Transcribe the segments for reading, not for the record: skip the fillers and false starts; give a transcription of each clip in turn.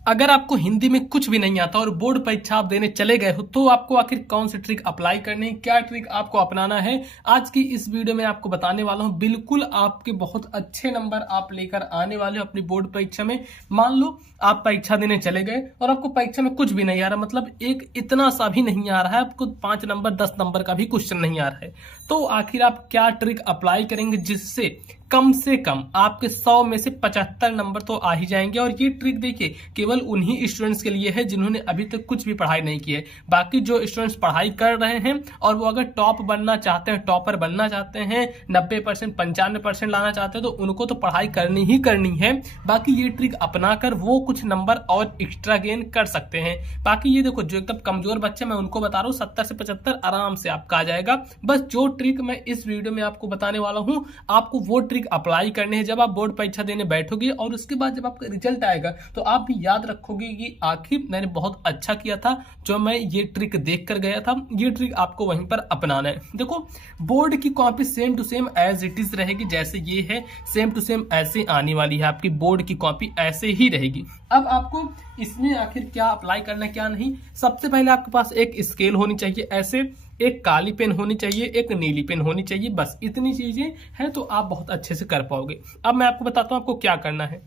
अगर आपको हिंदी में कुछ भी नहीं आता और बोर्ड परीक्षा आप देने चले गए हो तो आपको आखिर कौन सी ट्रिक अप्लाई करनी है, क्या ट्रिक आपको अपनाना है, आज की इस वीडियो में आपको बताने वाला हूं। बिल्कुल आपके बहुत अच्छे नंबर आप लेकर आने वाले हो अपनी बोर्ड परीक्षा में। मान लो आप परीक्षा देने चले गए और आपको परीक्षा में कुछ भी नहीं आ रहा, मतलब एक इतना सा भी नहीं आ रहा है, आपको 5 नंबर 10 नंबर का भी क्वेश्चन नहीं आ रहा है, तो आखिर आप क्या ट्रिक अप्लाई करेंगे जिससे कम से कम आपके 100 में से 75 नंबर तो आ ही जाएंगे। और ये ट्रिक देखिए केवल उन्हीं स्टूडेंट्स के लिए है जिन्होंने अभी तक कुछ भी पढ़ाई नहीं की है। बाकी जो स्टूडेंट्स पढ़ाई कर रहे हैं और वो अगर टॉप बनना चाहते हैं, टॉपर बनना चाहते हैं, 90% 95% लाना चाहते हैं, तो उनको तो पढ़ाई करनी ही करनी है। बाकी ये ट्रिक अपनाकर वो कुछ नंबर और एक्स्ट्रा गेन कर सकते हैं। बाकी ये देखो जो एकदम कमजोर बच्चे मैं उनको बता रहा हूँ 70 से 75 आराम से आपका आ जाएगा। बस जो ट्रिक मैं इस वीडियो में आपको बताने वाला हूँ आपको वो ट्रिक अप्लाई करने हैं जब आप बोर्ड परीक्षा देने बैठोगे, और उसके बाद जब आपका रिजल्ट आएगा तो आप भी याद रखोगे कि आखिर मैंने बहुत अच्छा किया था जो मैं ये ट्रिक देख कर गया था। ये ट्रिक आपको वहीं पर अपनाना है। देखो बोर्ड की copy same to same as it is रहेगी, जैसे ये है सेम टू सेम ऐसे आने वाली है आपकी बोर्ड की कॉपी, ऐसे ही रहेगी। अब आपको इसमें आखिर क्या अप्लाई करना क्या नहीं, सबसे पहले आपके पास एक स्केल होनी चाहिए, ऐसे एक काली पेन होनी चाहिए, एक नीली पेन होनी चाहिए, बस इतनी चीजें हैं तो आप बहुत अच्छे से कर पाओगे। अब मैं आपको बताता हूं आपको क्या करना है।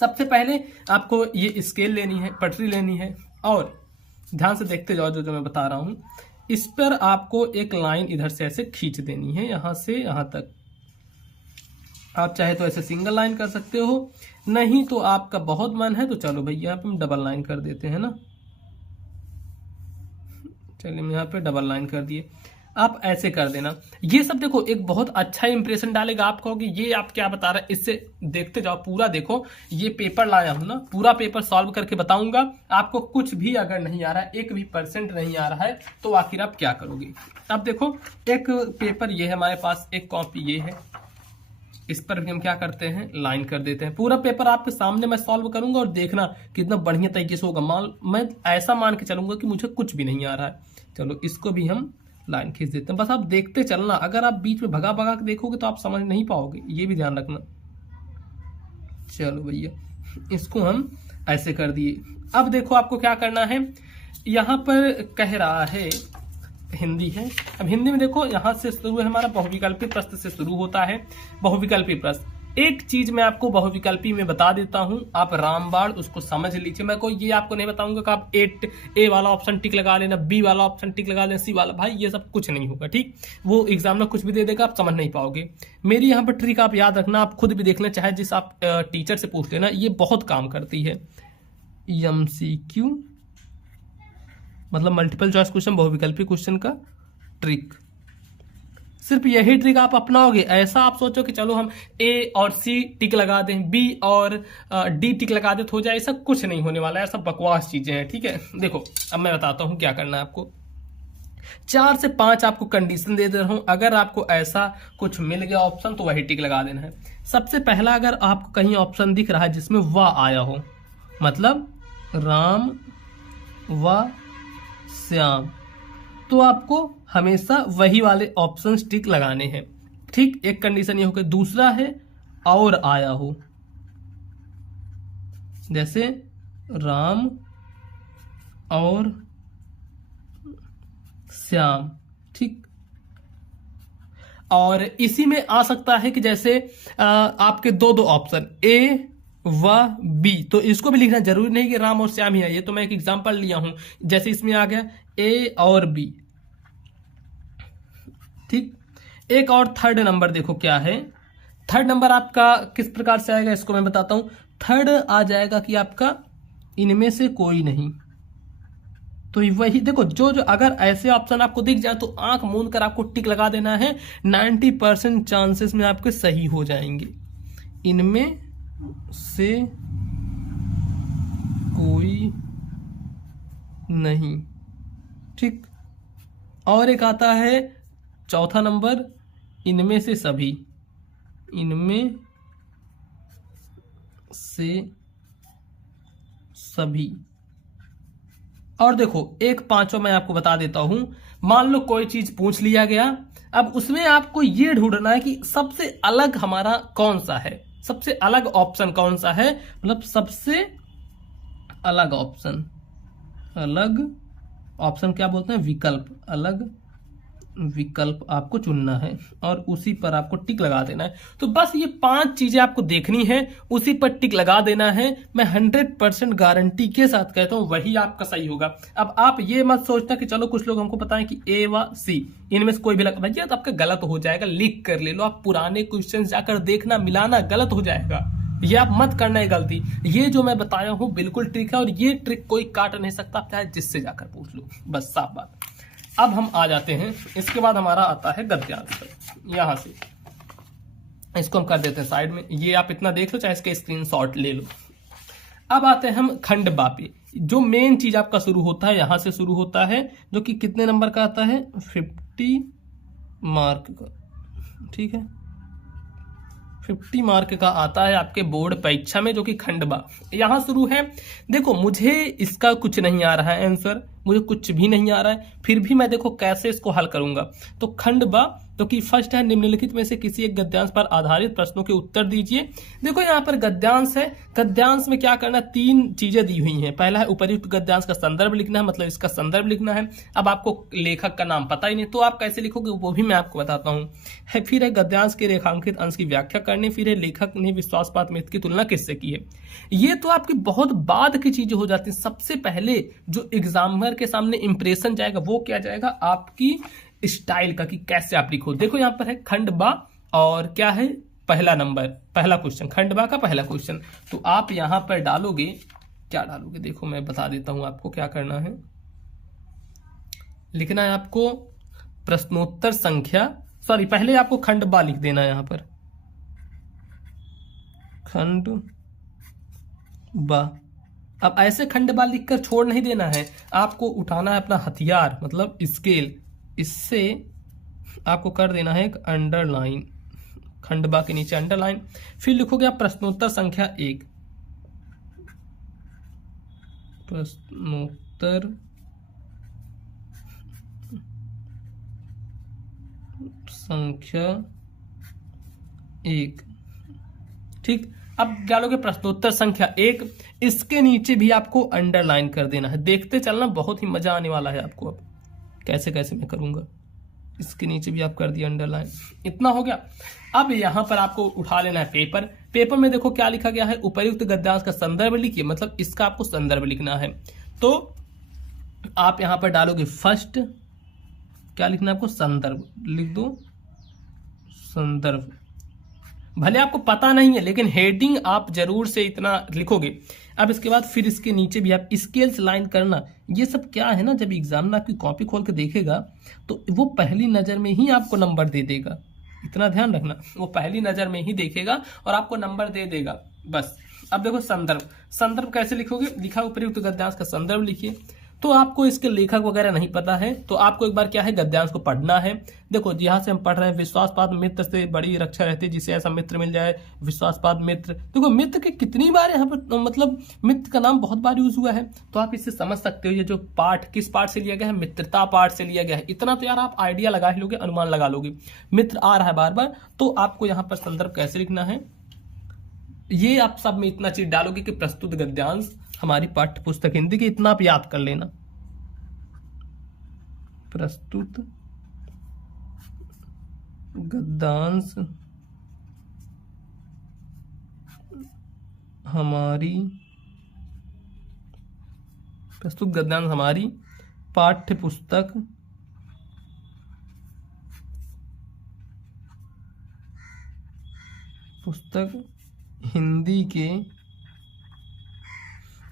सबसे पहले आपको ये स्केल लेनी है, पटरी लेनी है, और ध्यान से देखते जाओ जो जो मैं बता रहा हूं। इस पर आपको एक लाइन इधर से ऐसे खींच देनी है, यहां से यहां तक। आप चाहे तो ऐसे सिंगल लाइन कर सकते हो, नहीं तो आपका बहुत मन है तो चलो भैया यहाँ पे हम डबल लाइन कर देते हैं ना। चलिए हम यहाँ पे डबल लाइन कर दिए, आप ऐसे कर देना। ये सब देखो एक बहुत अच्छा इंप्रेशन डालेगा। आप कहोगे ये आप क्या बता रहे हैं, इससे देखते जाओ पूरा देखो। ये पेपर लाया हूं ना, पूरा पेपर सॉल्व करके बताऊंगा। आपको कुछ भी अगर नहीं आ रहा है, 1% नहीं आ रहा है, तो आखिर आप क्या करोगे। अब देखो एक पेपर ये है हमारे पास, एक कॉपी ये है, इस पर भी हम क्या करते हैं लाइन कर देते हैं। पूरा पेपर आपके सामने मैं सॉल्व करूंगा और देखना कितना बढ़िया तरीके से होगा। मैं ऐसा मान के चलूंगा कि मुझे कुछ भी नहीं आ रहा है। चलो इसको भी हम लाइन खींच देते हैं, बस आप देखते चलना। अगर आप बीच में भगा भगा के देखोगे तो आप समझ नहीं पाओगे, ये भी ध्यान रखना। चलो भैया इसको हम ऐसे कर दिए। अब देखो आपको क्या करना है, यहां पर कह रहा है हिंदी है। अब हिंदी में देखो यहां से शुरू है हमारा बहुविकल्पी प्रश्न से शुरू होता है बहुविकल्पी प्रश्न। एक चीज मैं आपको बहुविकल्पी में बता देता हूं, आप रामबाण उसको समझ लीजिए। मैं कोई ये आपको नहीं बताऊंगा कि आप ए वाला ऑप्शन टिक लगा लेना, बी वाला ऑप्शन टिक लगा लेना, सी वाला, भाई ये सब कुछ नहीं होगा, ठीक। वो एग्जाम में कुछ भी दे देगा, आप समझ नहीं पाओगे। मेरी यहाँ पर ट्रिक आप याद रखना, आप खुद भी देख लेना, चाहे जिस आप टीचर से पूछ लेना, ये बहुत काम करती है। MCQ मतलब मल्टीपल चॉइस क्वेश्चन, बहुविकल्पी क्वेश्चन का ट्रिक। सिर्फ यही ट्रिक आप अपनाओगे। ऐसा आप सोचो कि चलो हम ए और सी टिक लगा दें, बी और डी टिक लगा दें तो हो जाए, ऐसा कुछ नहीं होने वाला है। सब बकवास चीजें हैं, ठीक है। देखो अब मैं बताता हूं क्या करना है आपको। 4 से 5 आपको कंडीशन दे रहा हूं, अगर आपको ऐसा कुछ मिल गया ऑप्शन तो वही टिक लगा देना है। सबसे पहला अगर आपको कहीं ऑप्शन दिख रहा है जिसमें वाह आया हो, मतलब राम व श्याम, तो आपको हमेशा वही वाले ऑप्शन टिक लगाने हैं, ठीक। एक कंडीशन ये हो गई। दूसरा है और आया हो, जैसे राम और श्याम, ठीक। और इसी में आ सकता है कि जैसे आपके दो ऑप्शन ए व बी, तो इसको भी लिखना जरूरी नहीं कि राम और श्याम ही है। ये तो मैं एक एग्जांपल लिया हूं, जैसे इसमें आ गया ए और बी, ठीक। एक और थर्ड नंबर देखो क्या है। थर्ड नंबर आपका किस प्रकार से आएगा इसको मैं बताता हूं। थर्ड आ जाएगा कि आपका इनमें से कोई नहीं, तो वही देखो जो जो अगर ऐसे ऑप्शन आपको दिख जाए तो आंख मूंद कर आपको टिक लगा देना है। 90% चांसेस में आपके सही हो जाएंगे। इनमें से कोई नहीं, ठीक। और एक आता है चौथा नंबर, इनमें से सभी, इनमें से सभी। और देखो एक पांचवा मैं आपको बता देता हूं। मान लो कोई चीज पूछ लिया गया, अब उसमें आपको ये ढूंढना है कि सबसे अलग हमारा कौन सा है, सबसे अलग ऑप्शन कौन सा है, मतलब सबसे अलग ऑप्शन, अलग ऑप्शन क्या बोलते हैं, विकल्प, अलग विकल्प आपको चुनना है और उसी पर आपको टिक लगा देना है। तो बस ये 5 चीजें आपको देखनी है, उसी पर टिक लगा देना है। मैं 100% गारंटी के साथ कहता हूं वही आपका सही होगा। अब आप ये मत सोचना कि चलो कुछ लोग हमको बताएं कि ए व सी इनमें से कोई भी लगा, भैया तो आपका गलत हो जाएगा, लिख कर ले लो। आप पुराने क्वेश्चन जाकर देखना, मिलाना, गलत हो जाएगा। ये आप मत करना है गलती। ये जो मैं बताया हूं बिल्कुल ट्रिक है और ये ट्रिक कोई काट नहीं सकता, चाहे जिससे जाकर पूछ लो, बस साफ बात। अब हम आ जाते हैं, इसके बाद हमारा आता है गद्यांश। यहां से इसको हम कर देते हैं साइड में, ये आप इतना देख लो, चाहे इसके स्क्रीनशॉट ले लो। अब आते हैं हम खंडबा पे। जो मेन चीज आपका शुरू होता है यहां से शुरू होता है, जो कि कितने नंबर का आता है, 50 मार्क का, ठीक है, 50 मार्क का आता है आपके बोर्ड परीक्षा में, जो कि खंडबा यहां शुरू है। देखो मुझे इसका कुछ नहीं आ रहा है आंसर, मुझे कुछ भी नहीं आ रहा है, फिर भी मैं देखो कैसे इसको हल करूंगा। तो खंडबा तो कि फर्स्ट है, निम्नलिखित में से किसी एक गद्यांश पर आधारित प्रश्नों के उत्तर दीजिए। देखो यहाँ पर गद्यांश है, गद्यांश में क्या करना, 3 चीजें दी हुई हैं। पहला है उपयुक्त गद्यांश का संदर्भ लिखना है, मतलब इसका संदर्भ लिखना है। अब आपको लेखक का नाम पता ही नहीं, तो आप कैसे लिखोगे वो भी मैं आपको बताता हूँ। फिर है गद्यांश के रेखांकित अंश की व्याख्या करनी, फिर है लेखक ने विश्वासपात मित्र की तुलना किससे की है। ये तो आपकी बहुत बाद की चीजें हो जाती है। सबसे पहले जो एग्जामिनर के सामने इंप्रेशन जाएगा वो क्या जाएगा, आपकी स्टाइल का, कि कैसे आप लिखो। देखो यहाँ पर है खंडबा और क्या है, पहला नंबर, पहला क्वेश्चन, खंडबा का पहला क्वेश्चन। तो आप यहां पर डालोगे, क्या डालोगे, देखो मैं बता देता हूं आपको क्या करना है। लिखना है आपको प्रश्नोत्तर संख्या, सॉरी पहले आपको खंडबा लिख देना है यहां पर, खंडबा। अब ऐसे खंडबा लिखकर छोड़ नहीं देना है, आपको उठाना है अपना हथियार, मतलब स्केल, इससे आपको कर देना है एक अंडरलाइन, खंडबा के नीचे अंडरलाइन। फिर लिखोगे आप प्रश्नोत्तर संख्या 1, प्रश्नोत्तर संख्या 1, ठीक। अब डालोगे प्रश्नोत्तर संख्या 1, इसके नीचे भी आपको अंडरलाइन कर देना है। देखते चलना, बहुत ही मजा आने वाला है आपको। अब कैसे कैसे मैं करूंगा, इसके नीचे भी आप कर दिया अंडरलाइन, इतना हो गया। अब यहां पर आपको उठा लेना है पेपर। पेपर में देखो क्या लिखा गया है, उपयुक्त गद्यांश का संदर्भ लिखिए, मतलब इसका आपको संदर्भ लिखना है। तो आप यहां पर डालोगे फर्स्ट, क्या लिखना है आपको, संदर्भ लिख दो, संदर्भ। भले आपको पता नहीं है लेकिन हेडिंग आप जरूर से इतना लिखोगे। अब इसके बाद फिर इसके नीचे भी आप स्केल्स लाइन करना। ये सब क्या है ना, जब एग्जाम में आपकी कॉपी खोल के देखेगा तो वो पहली नजर में ही आपको नंबर दे देगा, इतना ध्यान रखना। वो पहली नजर में ही देखेगा और आपको नंबर दे देगा, बस। अब देखो संदर्भ, संदर्भ कैसे लिखोगे, लिखा उपयुक्त गद्यांश का संदर्भ लिखिए। तो आपको इसके लेखक वगैरह नहीं पता है तो आपको एक बार क्या है, गद्यांश को पढ़ना है। देखो यहाँ से हम पढ़ रहे हैं, विश्वासपात मित्र से बड़ी रक्षा रहती है जिसे ऐसा मित्र मिल जाए, विश्वासपात मित्र। देखो मित्र के कितनी बार यहाँ पर, मतलब मित्र का नाम बहुत बार यूज हुआ है, तो आप इससे समझ सकते हो ये जो पाठ किस पाठ से लिया गया है, मित्रता पाठ से लिया गया है। इतना तो यार आप आइडिया लगा ही लोगे, अनुमान लगा लोगे, मित्र आ रहा है बार बार। तो आपको यहाँ पर संदर्भ कैसे लिखना है, ये आप सब में इतना चीज डालोगे कि प्रस्तुत गद्यांश हमारी पाठ्य पुस्तक हिंदी की, इतना आप याद कर लेना, प्रस्तुत गद्यांश हमारी, प्रस्तुत गद्यांश हमारी पाठ्य पुस्तक हिंदी के।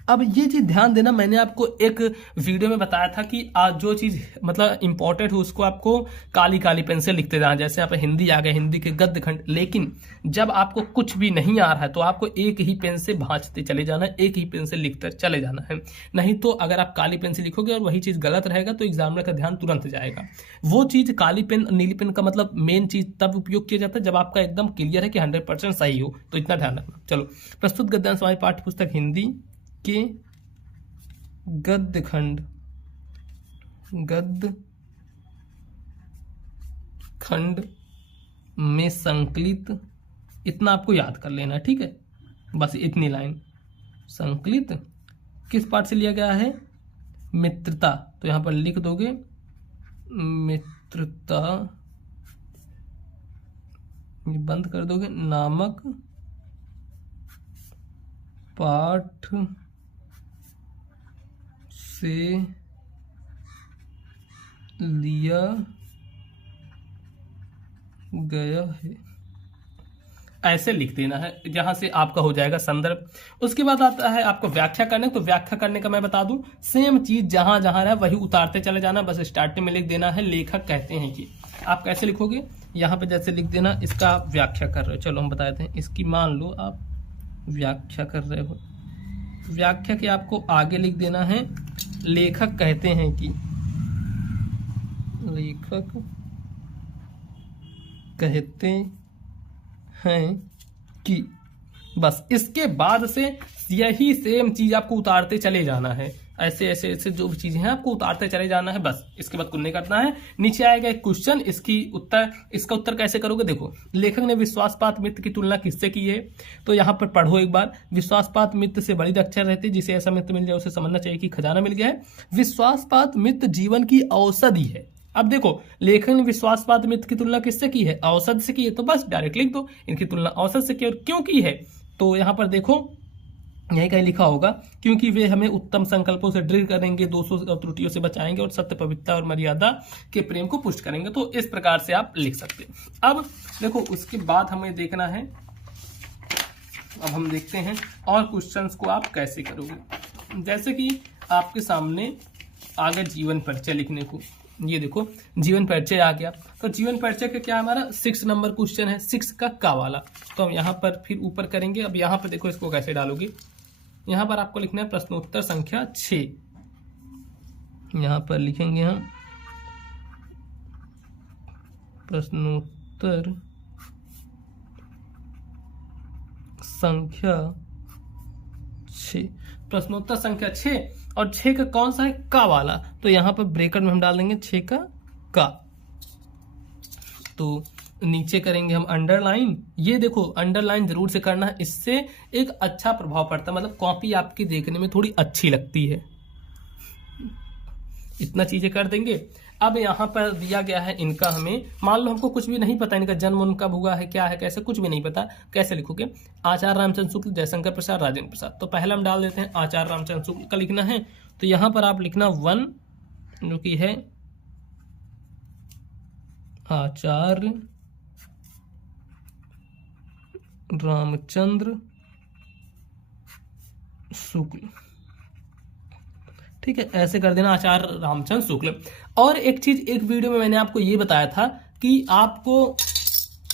अब ये चीज ध्यान देना, मैंने आपको एक वीडियो में बताया था कि आज जो चीज मतलब इंपॉर्टेंट है उसको आपको काली काली पेन से लिखते जाना। जैसे आप हिंदी आ गया, हिंदी के गद्य खंड, लेकिन जब आपको कुछ भी नहीं आ रहा है तो आपको एक ही पेन से भांजते चले जाना है, एक ही पेन से लिखते चले जाना है। नहीं तो अगर आप काली पेन से लिखोगे और वही चीज गलत रहेगा तो एग्जामिनर का ध्यान तुरंत जाएगा। वो चीज काली पेन नीली पेन का मतलब मेन चीज तब उपयोग किया जाता है जब आपका एकदम क्लियर है कि 100% सही हो, तो इतना ध्यान रखना। चलो, प्रस्तुत गद्यांश हमारी पाठ्य पुस्तक हिंदी के गद्य खंड में संकलित, इतना आपको याद कर लेना, ठीक है, बस इतनी लाइन, संकलित किस पाठ से लिया गया है? मित्रता। तो यहाँ पर लिख दोगे मित्रता, बंद कर दोगे, नामक पाठ से लिया गया है। ऐसे लिख देना है, जहां से आपका हो जाएगा संदर्भ। उसके बाद आता है आपको व्याख्या करने। तो व्याख्या करने का मैं बता दूं, सेम चीज जहां जहां रहा वही उतारते चले जाना, बस स्टार्टिंग में लिख देना है लेखक कहते हैं कि। आप कैसे लिखोगे? यहाँ पे जैसे लिख देना, इसका आप व्याख्या कर रहे हो, चलो हम बता देते हैं। इसकी मान लो आप व्याख्या कर रहे हो, व्याख्या के आपको आगे लिख देना है लेखक कहते हैं कि, लेखक कहते हैं कि। बस इसके बाद से यही सेम चीज आपको उतारते चले जाना है, ऐसे ऐसे ऐसे जो भी चीजें हैं आपको उतारते चले जाना है। बस इसके बाद कुछ नहीं करना है। नीचे आएगा एक क्वेश्चन, इसका उत्तर कैसे करोगे? देखो, लेखक ने विश्वासपात मित्र की तुलना किससे की है? तो यहाँ पर पढ़ो एक बार। विश्वासपात मित्र से बड़ी अक्षर रहती है, जिसे ऐसा मित्र मिल जाए उसे समझना चाहिए कि खजाना मिल गया है। विश्वासपात मित्र जीवन की औषधि है। अब देखो, लेखक ने विश्वासपात मित्र की तुलना किससे की है? औषध से की है। तो बस डायरेक्ट लिख दो, इनकी तुलना औषध से की। और क्यों की है? तो यहाँ पर देखो, यही कहीं लिखा होगा, क्योंकि वे हमें उत्तम संकल्पों से दृढ़ करेंगे, दोषों और त्रुटियों से बचाएंगे और सत्य, पवित्रता और मर्यादा के प्रेम को पुष्ट करेंगे। तो इस प्रकार से आप लिख सकते हैं। अब देखो, उसके बाद हमें देखना है, अब हम देखते हैं और क्वेश्चंस को आप कैसे करोगे। जैसे कि आपके सामने आगे जीवन परिचय लिखने को, ये देखो जीवन परिचय आ गया। तो जीवन परिचय का क्या हमारा 6 नंबर क्वेश्चन है, 6 का वाला। तो हम यहाँ पर फिर ऊपर करेंगे। अब यहाँ पर देखो, इसको कैसे डालोगे? यहाँ पर आपको लिखना है प्रश्नोत्तर संख्या 6। यहाँ पर लिखेंगे हम प्रश्नोत्तर संख्या 6, प्रश्नोत्तर संख्या 6। और 6 का कौन सा है? का वाला। तो यहाँ पर ब्रैकेट में हम डाल देंगे 6 का। तो नीचे करेंगे हम अंडरलाइन। ये देखो, अंडरलाइन जरूर से करना है, इससे एक अच्छा प्रभाव पड़ता है, मतलब कॉपी आपकी देखने में थोड़ी अच्छी लगती है। इतना चीजें कर देंगे। अब यहाँ पर दिया गया है इनका, हमें मान लो हमको कुछ भी नहीं पता, इनका जन्म उनका हुआ है, क्या है, कैसे, कुछ भी नहीं पता। कैसे लिखोगे? आचार्य रामचंद्र शुक्ल, जयशंकर प्रसाद, राजेंद्र प्रसाद। तो पहले हम डाल देते हैं आचार्य रामचंद्र शुक्ल का लिखना है। तो यहाँ पर आप लिखना 1, जो कि है आचार्य रामचंद्र शुक्ल। ठीक है, ऐसे कर देना, आचार्य रामचंद्र शुक्ल। और एक चीज, एक वीडियो में मैंने आपको ये बताया था कि आपको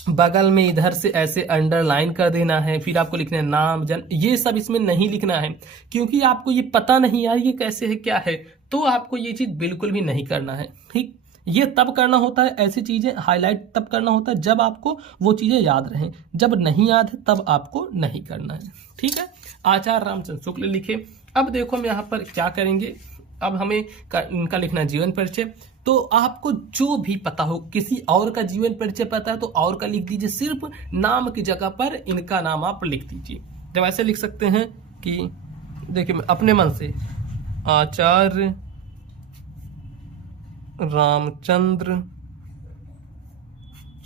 बगल में इधर से ऐसे अंडरलाइन कर देना है, फिर आपको लिखना है नाम, जन्म, ये सब इसमें नहीं लिखना है, क्योंकि आपको ये पता नहीं यार ये कैसे है, क्या है। तो आपको ये चीज बिल्कुल भी नहीं करना है। ठीक, ये तब करना होता है, ऐसी चीजें हाईलाइट तब करना होता है जब आपको वो चीजें याद रहें। जब नहीं याद है तब आपको नहीं करना है। ठीक है, आचार्य रामचंद्र शुक्ल लिखे। अब देखो हम यहाँ पर क्या करेंगे, अब हमें इनका लिखना जीवन परिचय। तो आपको जो भी पता हो, किसी और का जीवन परिचय पता है तो और का लिख दीजिए, सिर्फ नाम की जगह पर इनका नाम आप लिख दीजिए। जब ऐसे लिख सकते हैं कि देखिए अपने मन से, आचार्य रामचंद्र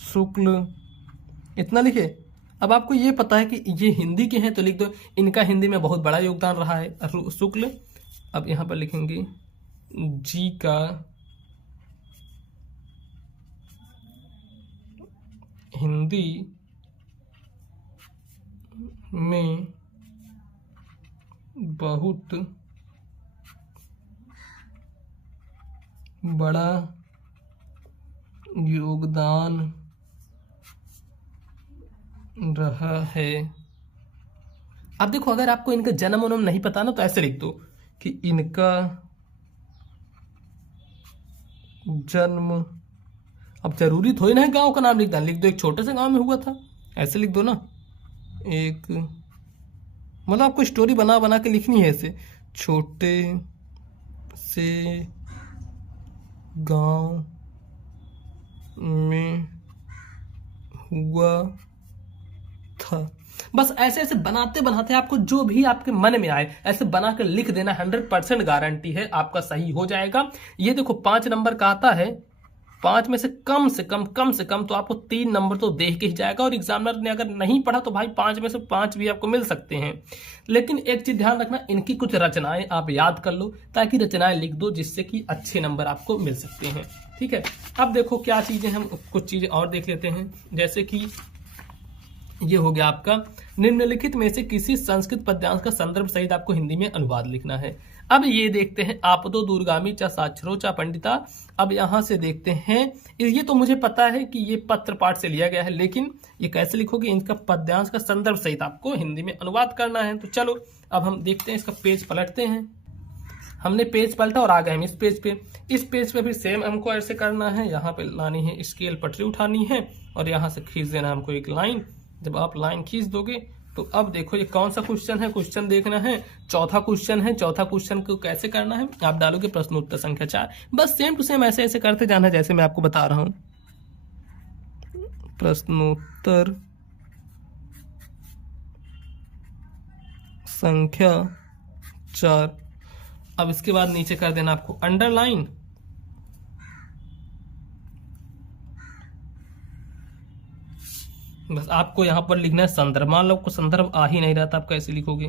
शुक्ल, इतना लिखे। अब आपको ये पता है कि ये हिंदी के हैं तो लिख दो, इनका हिंदी में बहुत बड़ा योगदान रहा है शुक्ल। अब यहाँ पर लिखेंगे जी का हिंदी में बहुत बड़ा योगदान रहा है। अब देखो, अगर आपको इनका जन्म उन्म नहीं पता ना, तो ऐसे लिख दो कि इनका जन्म, अब जरूरी थोड़ी ना है गांव का नाम लिखना, लिख दो एक छोटे से गांव में हुआ था, ऐसे लिख दो ना। एक मतलब आपको स्टोरी बना बना के लिखनी है, ऐसे छोटे से गांव में हुआ था। बस ऐसे ऐसे बनाते बनाते आपको जो भी आपके मन में आए ऐसे बनाकर लिख देना, 100% गारंटी है आपका सही हो जाएगा। ये देखो 5 नंबर का आता है, 5 में से कम तो आपको 3 नंबर तो दे के ही जाएगा। और एग्जामिनर ने अगर नहीं पढ़ा तो भाई 5 में से 5 भी आपको मिल सकते हैं। लेकिन एक चीज ध्यान रखना, इनकी कुछ रचनाएं आप याद कर लो, ताकि रचनाएं लिख दो जिससे कि अच्छे नंबर आपको मिल सकते हैं। ठीक है, अब देखो क्या चीजें, हम कुछ चीजें और देख लेते हैं। जैसे कि ये हो गया आपका, निम्नलिखित में से किसी संस्कृत पद्यांश का संदर्भ सहित आपको हिंदी में अनुवाद लिखना है। अब ये देखते हैं, आपदो दूरगामी चा साक्षरो चा पंडिता। अब यहां से देखते हैं, ये तो मुझे पता है कि ये पत्र पाठ से लिया गया है, लेकिन ये कैसे लिखोगे, इनका पद्यांश का संदर्भ सहित आपको हिंदी में अनुवाद करना है। तो चलो अब हम देखते हैं, इसका पेज पलटते हैं। हमने पेज पलटा और आ गए हम इस पेज पे। इस पेज पे भी सेम हमको ऐसे करना है, यहाँ पे लानी है स्केल, पटरी उठानी है और यहाँ से खींच देना हमको एक लाइन। जब आप लाइन खींच दोगे तो अब देखो ये कौन सा क्वेश्चन है, क्वेश्चन देखना है, चौथा क्वेश्चन है। चौथा क्वेश्चन को कैसे करना है, आप डालोगे प्रश्नोत्तर संख्या 4। बस सेम टू सेम ऐसे ऐसे करते जाना जैसे मैं आपको बता रहा हूं। प्रश्नोत्तर संख्या 4। अब इसके बाद नीचे कर देना आपको अंडरलाइन। बस आपको यहां पर लिखना है संदर्भ। मान लो आपको संदर्भ आ ही नहीं रहा था, आप कैसे लिखोगे।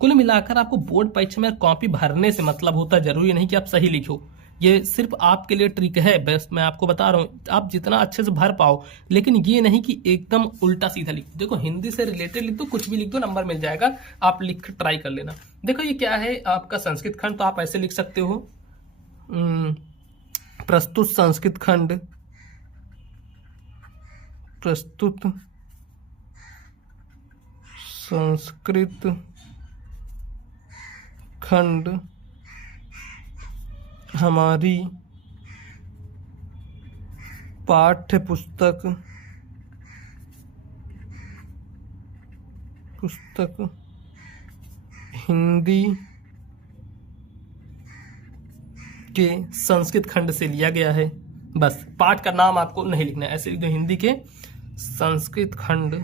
कुल मिलाकर आपको बोर्ड परीक्षा में कॉपी भरने से मतलब होता है, जरूरी नहीं कि आप सही लिखो। ये सिर्फ आपके लिए ट्रिक है, बस मैं आपको बता रहा हूँ, आप जितना अच्छे से भर पाओ। लेकिन ये नहीं कि एकदम उल्टा सीधा लिखो। देखो हिंदी से रिलेटेड लिख दो, कुछ भी लिख दो, नंबर मिल जाएगा। आप लिख ट्राई कर लेना। देखो ये क्या है, आपका संस्कृत खंड, तो आप ऐसे लिख सकते हो, प्रस्तुत संस्कृत खंड, प्रस्तुत संस्कृत खंड हमारी पाठ्य पुस्तक हिंदी के संस्कृत खंड से लिया गया है। बस पाठ का नाम आपको नहीं लिखना है, ऐसे लिख दो, हिंदी के संस्कृत खंड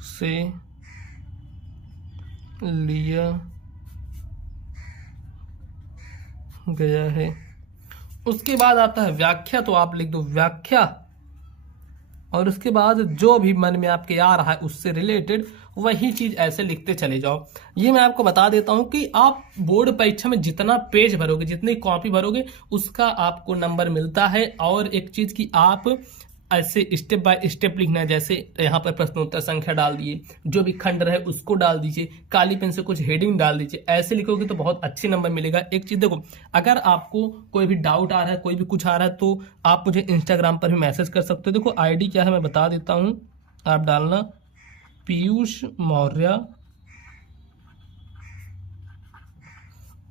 से लिया गया है। उसके बाद आता है व्याख्या, तो आप लिख दो व्याख्या। और उसके बाद जो भी मन में आपके आ रहा है उससे रिलेटेड वही चीज ऐसे लिखते चले जाओ। ये मैं आपको बता देता हूं कि आप बोर्ड परीक्षा में जितना पेज भरोगे, जितनी कॉपी भरोगे, उसका आपको नंबर मिलता है। और एक चीज की आप ऐसे स्टेप बाय स्टेप लिखना है। जैसे यहाँ पर प्रश्नोत्तर संख्या डाल दिए, जो भी खंड रहे उसको डाल दीजिए, काली पेन से कुछ हेडिंग डाल दीजिए। ऐसे लिखोगे तो बहुत अच्छे नंबर मिलेगा। एक चीज देखो, अगर आपको कोई भी डाउट आ रहा है, कोई भी कुछ आ रहा है, तो आप मुझे इंस्टाग्राम पर भी मैसेज कर सकते हो। देखो आईडी क्या है मैं बता देता हूँ, आप डालना पीयूष मौर्य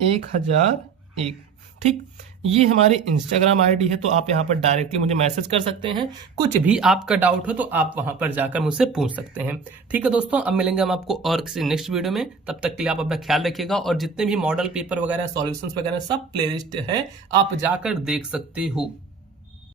1001। ठीक, ये हमारी इंस्टाग्राम आईडी है, तो आप यहाँ पर डायरेक्टली मुझे मैसेज कर सकते हैं। कुछ भी आपका डाउट हो तो आप वहां पर जाकर मुझसे पूछ सकते हैं। ठीक है दोस्तों, अब मिलेंगे हम आपको और किसी नेक्स्ट वीडियो में। तब तक के लिए आप अपना ख्याल रखिएगा। और जितने भी मॉडल पेपर वगैरह, सॉल्यूशंस वगैरह सब प्लेलिस्ट है, आप जाकर देख सकते हो।